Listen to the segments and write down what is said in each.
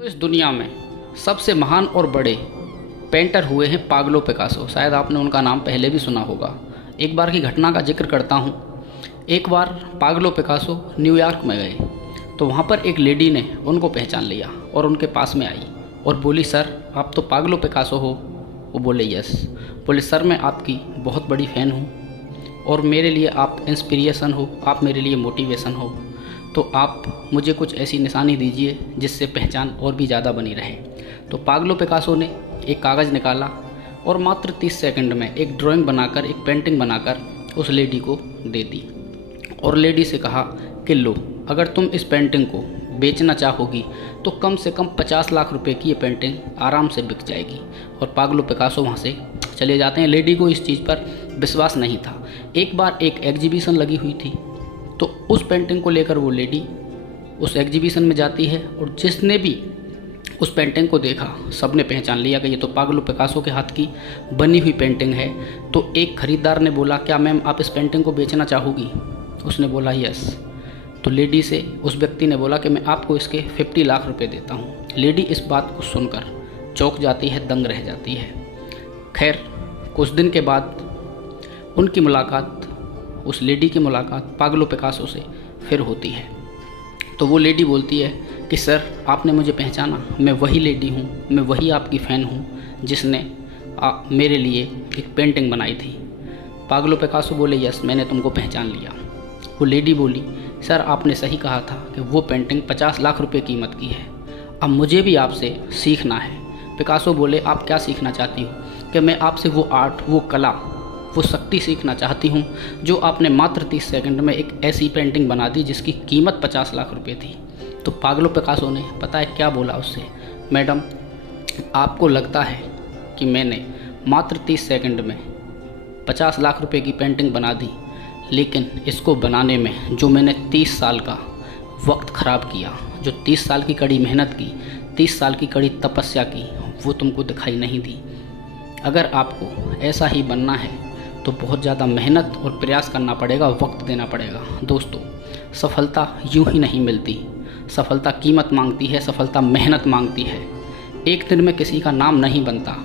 तो इस दुनिया में सबसे महान और बड़े पेंटर हुए हैं पाब्लो पिकासो। शायद आपने उनका नाम पहले भी सुना होगा। एक बार की घटना का जिक्र करता हूँ। एक बार पाब्लो पिकासो न्यूयॉर्क में गए तो वहाँ पर एक लेडी ने उनको पहचान लिया और उनके पास में आई और बोली, सर आप तो पाब्लो पिकासो हो। वो बोले, यस। बोले, सर मैं आपकी बहुत बड़ी फ़ैन हूँ और मेरे लिए आप इंस्पिरेशन हो, आप मेरे लिए मोटिवेशन हो, तो आप मुझे कुछ ऐसी निशानी दीजिए जिससे पहचान और भी ज़्यादा बनी रहे। तो पाब्लो पिकासो ने एक कागज़ निकाला और मात्र 30 सेकंड में एक ड्राइंग बनाकर, एक पेंटिंग बनाकर उस लेडी को दे दी और लेडी से कहा कि लो, अगर तुम इस पेंटिंग को बेचना चाहोगी तो कम से कम 50 लाख रुपए की ये पेंटिंग आराम से बिक जाएगी। और पाब्लो पिकासो वहाँ से चले जाते हैं। लेडी को इस चीज़ पर विश्वास नहीं था। एक बार एक एग्जीबिशन लगी हुई थी तो उस पेंटिंग को लेकर वो लेडी उस एग्जीबिशन में जाती है और जिसने भी उस पेंटिंग को देखा सबने पहचान लिया कि ये तो पाब्लो पिकासो के हाथ की बनी हुई पेंटिंग है। तो एक ख़रीदार ने बोला, क्या मैम आप इस पेंटिंग को बेचना चाहोगी? उसने बोला, यस। तो लेडी से उस व्यक्ति ने बोला कि मैं आपको इसके 50 लाख रुपए देता हूँ। लेडी इस बात को सुनकर चौंक जाती है, दंग रह जाती है। खैर कुछ दिन के बाद उनकी मुलाकात, उस लेडी की मुलाकात पाब्लो पिकासो से फिर होती है। तो वो लेडी बोलती है कि सर आपने मुझे पहचाना, मैं वही लेडी हूँ, मैं वही आपकी फ़ैन हूँ जिसने मेरे लिए एक पेंटिंग बनाई थी। पाब्लो पिकासो बोले, यस मैंने तुमको पहचान लिया। वो लेडी बोली, सर आपने सही कहा था कि वो पेंटिंग 50 लाख रुपए कीमत की है। अब मुझे भी आपसे सीखना है। पिकासो बोले, आप क्या सीखना चाहती हो? कि मैं आपसे वो आर्ट, वो कला, वो शक्ति सीखना चाहती हूँ जो आपने मात्र 30 सेकंड में एक ऐसी पेंटिंग बना दी जिसकी कीमत 50 लाख रुपए थी। तो पाब्लो पिकासो ने पता है क्या बोला उससे? मैडम आपको लगता है कि मैंने मात्र 30 सेकंड में 50 लाख रुपए की पेंटिंग बना दी, लेकिन इसको बनाने में जो मैंने 30 साल का वक्त ख़राब किया, जो 30 साल की कड़ी मेहनत की, 30 साल की कड़ी तपस्या की, वो तुमको दिखाई नहीं दी। अगर आपको ऐसा ही बनना है तो बहुत ज़्यादा मेहनत और प्रयास करना पड़ेगा, वक्त देना पड़ेगा। दोस्तों सफलता यूं ही नहीं मिलती, सफलता कीमत मांगती है, सफलता मेहनत मांगती है। एक दिन में किसी का नाम नहीं बनता,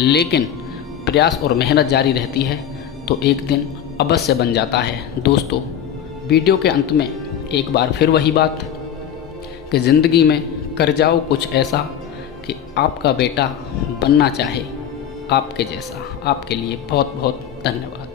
लेकिन प्रयास और मेहनत जारी रहती है तो एक दिन अवश्य बन जाता है। दोस्तों वीडियो के अंत में एक बार फिर वही बात कि ज़िंदगी में कर जाओ कुछ ऐसा कि आपका बेटा बनना चाहे आपके जैसा। आपके लिए बहुत बहुत धन्यवाद।